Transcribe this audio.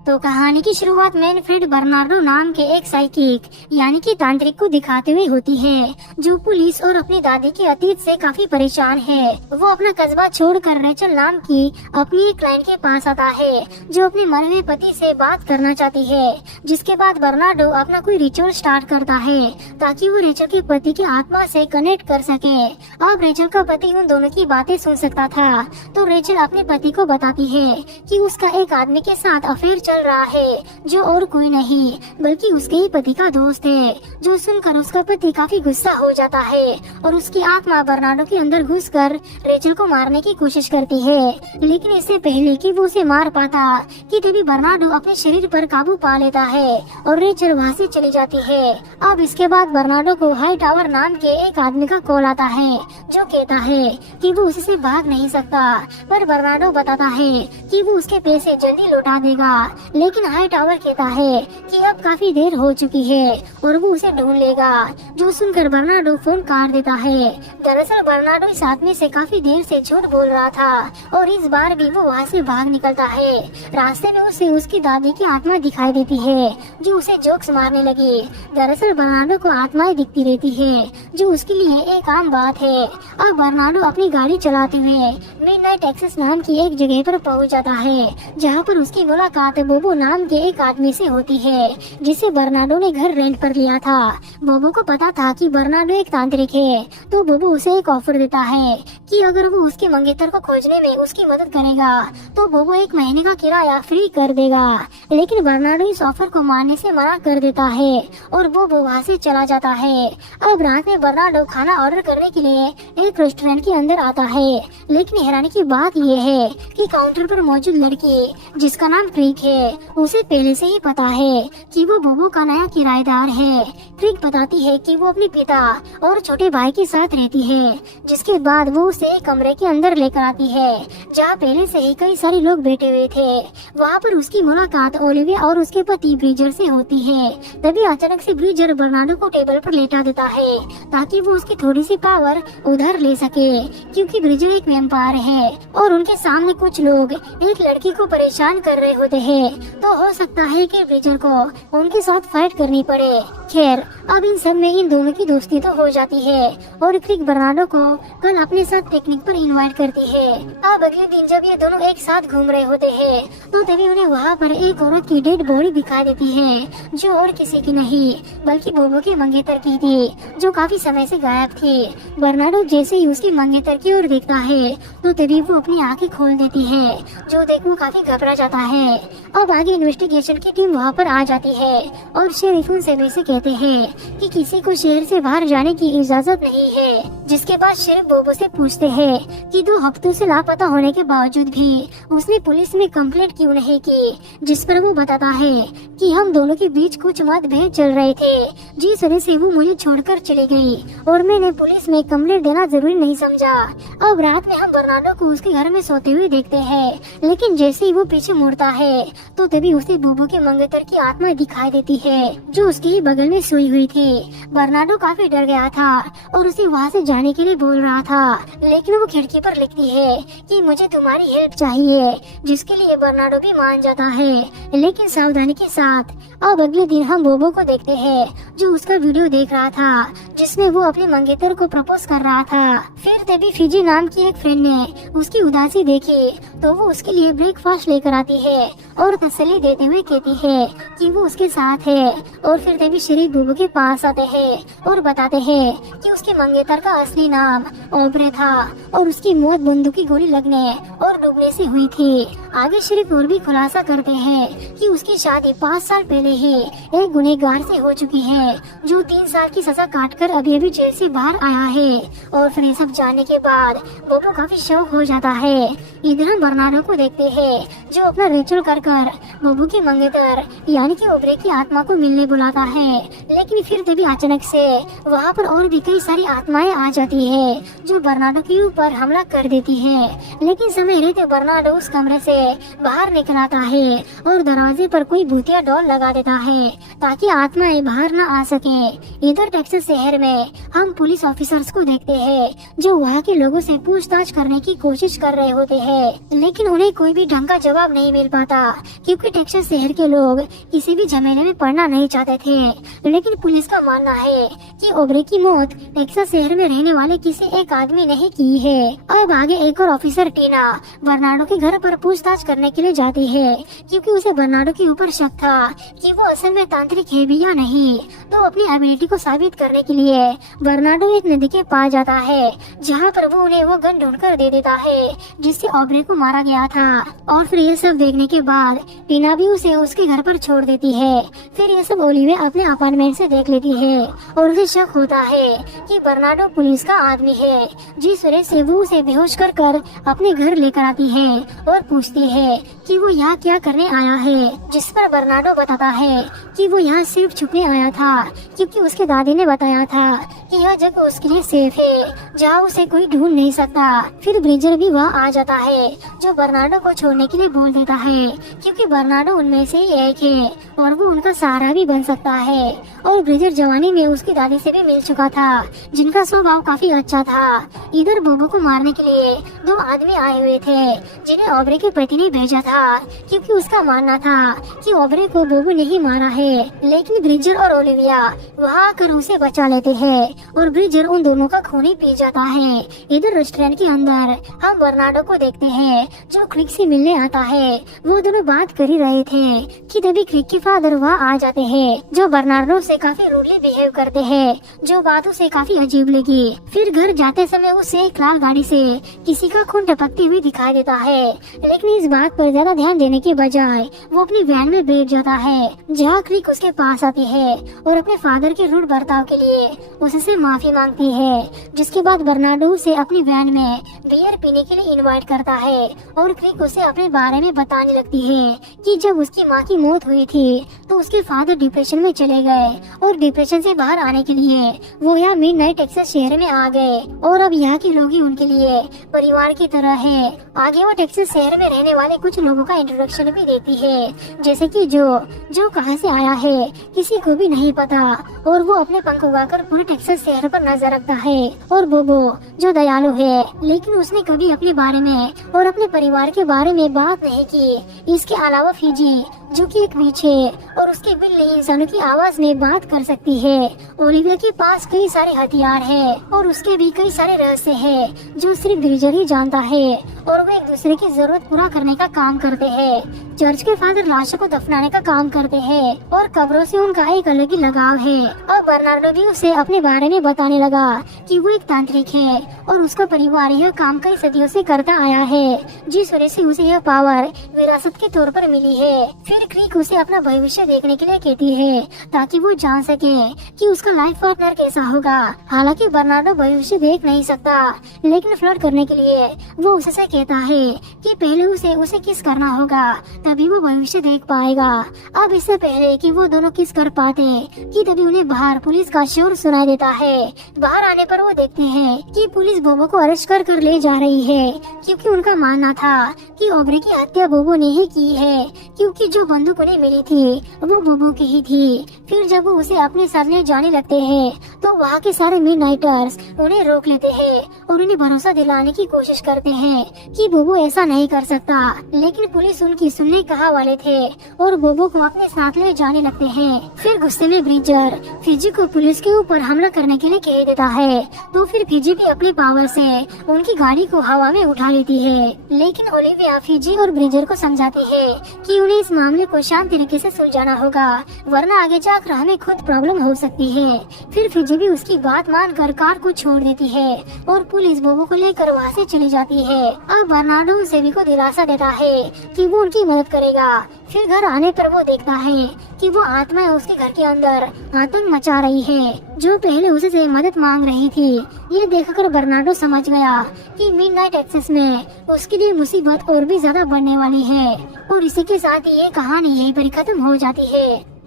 तो कहानी की शुरुआत मैनफ्रेड बर्नार्डो नाम के एक साइकिक यानी कि तांत्रिक को दिखाते हुए होती है, जो पुलिस और अपनी दादी के अतीत से काफी परेशान है। वो अपना कस्बा छोड़कर रेचल नाम की अपनी एक क्लाइंट के पास आता है, जो अपने मरे हुए पति से बात करना चाहती है। जिसके बाद बर्नार्डो अपना कोई रिचुअल स्टार्ट करता है ताकि वो रेचल के पति की आत्मा से कनेक्ट कर सके। अब रेचल का पति उन दोनों की बातें सुन सकता था, तो रेचल अपने पति को बताती है कि उसका एक आदमी के साथ अफेयर चल रहा है, जो और कोई नहीं बल्कि उसके ही पति का दोस्त है। जो सुनकर उसका पति काफी गुस्सा हो जाता है और उसकी आत्मा बर्नार्डो के अंदर घुसकर रेचल को मारने की कोशिश करती है। लेकिन इससे पहले कि वो उसे मार पाता कि तभी बर्नार्डो अपने शरीर पर काबू पा लेता है और रेचल वहाँ से चली जाती है। अब इसके बाद बर्नार्डो को हाई टावर नाम के एक आदमी का कॉल आता है, जो कहता है कि वो उससे भाग नहीं सकता, पर बर्नार्डो बताता है कि वो उसके पैसे जल्दी लौटा देगा। लेकिन हाई टावर कहता है कि अब काफी देर हो चुकी है और वो उसे ढूंढ लेगा। जो सुनकर बर्नार्डो फोन काट देता है। दरअसल बर्नार्डो इस आदमी से काफी देर से झूठ बोल रहा था और इस बार भी वो वहाँ से भाग निकलता है। रास्ते में उसे उसकी दादी की आत्मा दिखाई देती है, जो उसे जोक्स मारने लगी। दरअसल बर्नार्डो को आत्माएं दिखती रहती है, जो उसके लिए एक आम बात है। अब बर्नार्डो अपनी गाड़ी चलाते हुए मिडनाइट एक्सेस नाम की एक जगह पर पहुंच जाता है, जहां पर उसकी मुलाकात बोबो नाम के एक आदमी से होती है, जिसे बर्नार्डो ने घर रेंट पर लिया था। बोबो को पता था कि बर्नार्डो एक तांत्रिक है, तो बोबो उसे एक ऑफर देता है कि अगर वो उसके मंगेतर को खोजने में उसकी मदद करेगा तो बोबो 1 महीने का किराया फ्री कर देगा। लेकिन बर्नार्डो इस ऑफर को मानने से मना कर देता है और बोबो वहाँ से चला जाता है। अब रात में बर्नार्डो खाना ऑर्डर करने के लिए एक रेस्टोरेंट के अंदर आता है, लेकिन हैरानी की बात यह है कि काउंटर पर मौजूद लड़की, जिसका नाम क्रिक है, उसे पहले से ही पता है कि वो बोबो का नया किराएदार है। क्रिक बताती है कि वो अपने पिता और छोटे भाई के साथ रहती है, जिसके बाद वो उसे एक कमरे के अंदर लेकर आती है, जहाँ पहले से ही कई सारे लोग बैठे हुए थे। वहाँ पर उसकी मुलाकात ओलिविया और उसके पति ब्रिजर से होती है। तभी अचानक से ब्रिजर बर्नार्डो को टेबल पर लेटा देता है ताकि वो उसकी थोड़ी सी पावर उधार ले सके, क्योंकि ब्रिजर एक वैम्पायर है और उनके सामने कुछ लोग एक लड़की को परेशान कर रहे होते हैं, तो हो सकता है कि ब्रिजर को उनके साथ फाइट करनी पड़े। खैर, अब इन सब में इन दोनों की दोस्ती तो हो जाती है और क्रिक बर्नार्डो को कल अपने साथ पिकनिक पर इनवाइट करती है। अब अगले दिन जब ये दोनों एक साथ घूम रहे होते हैं, तो तभी उन्हें वहाँ पर एक औरत की डेड बॉडी दिखाई देती है, जो और किसी की नहीं बल्कि बोबो के मंगेतर की थी, जो काफी समय से गायब थी। बर्नार्डो जैसे ही उसकी मंगेतर की ओर देखता है, तो तभी वो अपनी आंखें खोल देती है, जो देख वो काफी घबरा जाता है। अब आगे इन्वेस्टिगेशन की टीम वहाँ पर आ जाती है और शेरिफ उनसे वैसे कहते हैं कि किसी को शहर से बाहर जाने की इजाजत नहीं है। जिसके बाद शेरिफ बोबो से पूछते हैं कि 2 हफ्तों से लापता होने के बावजूद भी उसने पुलिस में कंप्लेंट क्यों नहीं की, जिस पर वो बताता है कि हम दोनों के बीच कुछ मतभेद चल रहे थे, जिस वजह से वो मुझे छोड़कर चली गई और मैंने पुलिस में कंप्लेंट देना जरूरी नहीं समझा। अब रात में हम बर्नार्डो को उसके घर में सोते हुए देखते हैं, लेकिन जैसे ही वो पीछे मुड़ता है, तो तभी उसे बोबो के मंगेतर की आत्मा दिखाई देती है, जो उसके ही बगल में सोई हुई थी। बर्नार्डो काफी डर गया था और उसे वहाँ से जाने के लिए बोल रहा था, लेकिन वो खिड़की पर लिखती है कि मुझे तुम्हारी हेल्प चाहिए, जिसके लिए बर्नार्डो भी मान जाता है, लेकिन सावधानी के साथ। अब अगले दिन हम बोबो को देखते हैं, जो उसका वीडियो देख रहा था, जिसमें वो अपने मंगेतर को प्रपोज कर रहा था। फिर तभी फिजी नाम की एक फ्रेंड ने उसकी उदासी देखी, तो वो उसके लिए ब्रेकफास्ट लेकर आती है और तसल्ली देते हुए कहती है कि वो उसके साथ है। और फिर तभी शरीफ बोबो के पास आते हैं और बताते हैं कि उसके मंगेतर का असली नाम ओब्रे था और उसकी मौत बंदूक की गोली लगने और डूबने से हुई थी। आगे शरीफ और भी खुलासा करते हैं कि उसकी शादी 5 साल पहले ही एक गुनहगार से हो चुकी है, जो 3 साल की सजा काटकर अभी अभी जेल से बाहर आया है। और फिर ये सब जानने के बाद बोबो काफी शौक हो जाता है। इधर हम बर्नार्डो को देखते हैं, जो अपना रिचुअल कर बोबो के मंगेतर यानी कि ओब्रे की आत्मा को मिलने बुलाता है। लेकिन फिर तभी अचानक से वहाँ पर और भी कई सारी आत्माएं आ जाती है, जो बर्नार्डो के ऊपर हमला कर देती है। लेकिन समय रहते बर्नार्डो उस कमरे से बाहर निकल आता है और दरवाजे पर कोई भूतिया डॉल लगा देता है, ताकि आत्माएं बाहर न आ सके। इधर टेक्सास शहर में हम पुलिस ऑफिसर्स को देखते हैं जो वहाँ के लोगों से पूछताछ करने की कोशिश कर रहे होते हैं, लेकिन उन्हें कोई भी ढंग का जवाब नहीं मिल पाता क्योंकि टेक्सास शहर के लोग किसी भी झमेले में पड़ना नहीं चाहते थे। लेकिन पुलिस का मानना है कि ओब्रे की मौत टेक्सास शहर में रहने वाले किसी एक आदमी ने ही की है। अब आगे एक और ऑफिसर टीना बर्नार्डो के घर पर पूछताछ करने के लिए जाती है क्योंकि उसे बर्नार्डो के ऊपर शक था कि वो असल में तांत्रिक है भी या नहीं। तो अपनी एबिलिटी को साबित करने के लिए बर्नार्डो एक नदी के पास जाता है जहाँ पर वो उन्हें वो गन ढूंढकर दे देता है जिससे ओब्रे को मारा गया था। और फिर ये सब देखने के बाद टीना भी उसे उसके घर पर छोड़ देती है। फिर ये सब ओलिविया अपने अपार्टमेंट से देख लेती है और उसे शक होता है कि बर्नार्डो पुलिस का आदमी है, जिस वजह से वो उसे बेहोश कर अपने घर लेकर आती है और पूछती है कि वो यहाँ क्या करने आया है। जिस पर बर्नार्डो बताता है कि वो यहाँ सिर्फ छुपने आया था क्योंकि उसके दादी ने बताया था कि यह जगह उसके लिए सेफ है जहाँ उसे कोई ढूंढ नहीं सकता। फिर ब्रिजर भी वहाँ आ जाता है जो बर्नार्डो को छोड़ने के लिए बोल देता है क्योंकि बर्नार्डो उनमें से ही एक है और वो उनका सहारा भी बन सकता है। और ब्रिजर जवानी में उसकी दादी से भी मिल चुका था जिनका स्वभाव काफी अच्छा था। इधर बोबो को मारने के लिए दो आदमी आए हुए थे जिन्हें ओब्रे के पति ने भेजा था क्योंकि उसका मानना था कि ओब्रे को बोबो ने ही मारा है। लेकिन ब्रिजर और ओलिविया वहाँ आकर उसे बचा लेते हैं और ब्रिजर उन दोनों का खून ही पी जाता है। इधर रेस्टोरेंट के अंदर हम बर्नार्डो को देखते हैं जो क्रिक से मिलने आता है। वो दोनों बात कर ही रहे थे कि तभी क्रिक के फादर वहाँ आ जाते हैं जो बर्नार्डो से काफी रूडली बिहेव करते हैं, जो बात उसे काफी अजीब लगी। फिर घर जाते समय उसे एक लाल गाड़ी से किसी का खून टपकती हुई दिखाई देता है, लेकिन इस बात पर ज्यादा ध्यान देने के बजाय वो अपनी वैन में बैठ जाता है जहाँ क्रिक उसके पास आती है और अपने फादर के रूड बर्ताव के लिए उससे माफी मांगती है। जिसके बाद बर्नार्डो उसे अपनी वैन में बियर पीने के लिए इनवाइट करता है और क्रिक उसे अपने बारे में बताने लगती है कि जब उसकी माँ की मौत हुई थी तो उसके फादर डिप्रेशन में चले गए और डिप्रेशन से बाहर आने के लिए वो यहाँ मिडनाइट टेक्सास शहर में आ गए और अब यहाँ के लोग ही उनके लिए परिवार की तरह है। आगे वो टेक्सास शहर में रहने वाले कुछ लोगों का इंट्रोडक्शन भी देती है, जैसे कि जो कहाँ से आया है किसी को भी नहीं पता और वो अपने पंख उगाकर पूरे टेक्सास शहर पर नजर रखता है। और बोबो जो दयालु है लेकिन उसने कभी अपने बारे में और अपने परिवार के बारे में बात नहीं की। इसके अलावा फिजी जो कि एक विच है और उसके बिल्ली इंसानों की आवाज में बात कर सकती है। ओलिविया के पास कई सारे हथियार है और उसके भी कई सारे रहस्य है जो सिर्फ ब्रिजर ही जानता है और वो एक दूसरे की जरूरत पूरा करने का काम करते हैं। चर्च के फादर लाशों को दफनाने का काम करते हैं और कब्रों से उनका एक अलग ही लगाव है। और बर्नार्डो भी उसे अपने बारे में बताने लगा कि वो एक तांत्रिक है और उसका परिवार यह काम कई सदियों से करता आया है, जिस वजह से उसे यह पावर विरासत के तौर पर मिली है। फिर क्रिक उसे अपना भविष्य देखने के लिए कहती है ताकि वो जान सके कि उसका लाइफ पार्टनर कैसा होगा। हालांकि बर्नार्डो भविष्य देख नहीं सकता, लेकिन फ्लर्ट करने के लिए वो उससे कहता है कि पहले उसे किस करना होगा, तभी वो भविष्य देख पाएगा। अब इससे पहले कि वो दोनों किस कर पाते कि तभी उन्हें बाहर पुलिस का शोर सुनाई देता है। बाहर आने पर वो देखते हैं कि पुलिस बोबो को अरेस्ट कर ले जा रही है क्योंकि उनका मानना था कि ओब्रे की हत्या बोबो ने ही की है क्योंकि जो बंदूक उन्हें मिली थी वो बोबो की ही थी। फिर जब वो उसे अपने साथ ले जाने लगते हैं तो वहाँ के सारे मिडनाइटर्स उन्हें रोक लेते हैं और उन्हें भरोसा दिलाने की कोशिश करते हैं कि बोबो ऐसा नहीं कर सकता, लेकिन पुलिस उनकी सुनने कहा वाले थे और बोबो को अपने साथ ले जाने लगते हैं। फिर गुस्से में ब्रिजर फिजी को पुलिस के ऊपर हमला करने के लिए कह देता है, तो फिर फिजी भी अपने पावर से उनकी गाड़ी को हवा में उठा लेती है। लेकिन ओलिविया फिजी और ब्रिजर को समझाती है कि उन्हें इस मामले को शांत तरीके से सुलझाना होगा, वरना आगे जाकर हमें खुद प्रॉब्लम हो सकती है। फिर फिजी भी उसकी बात मानकर कार को छोड़ देती है और पुलिस बोबो को लेकर वहाँ से चली जाती है। अब बर्नार्डो सेवी को दिलासा देता है कि वो उनकी मदद करेगा। फिर घर आने पर वो देखता है कि वो आत्मा उसके घर के अंदर आतंक मचा रही है, जो पहले उससे मदद मांग रही थी। ये देखकर बर्नार्डो समझ गया कि मिडनाइट टेक्सास में उसके लिए मुसीबत और भी ज्यादा बढ़ने वाली है। और इसी के साथ ये कहानी यहीं पर खत्म हो जाती है।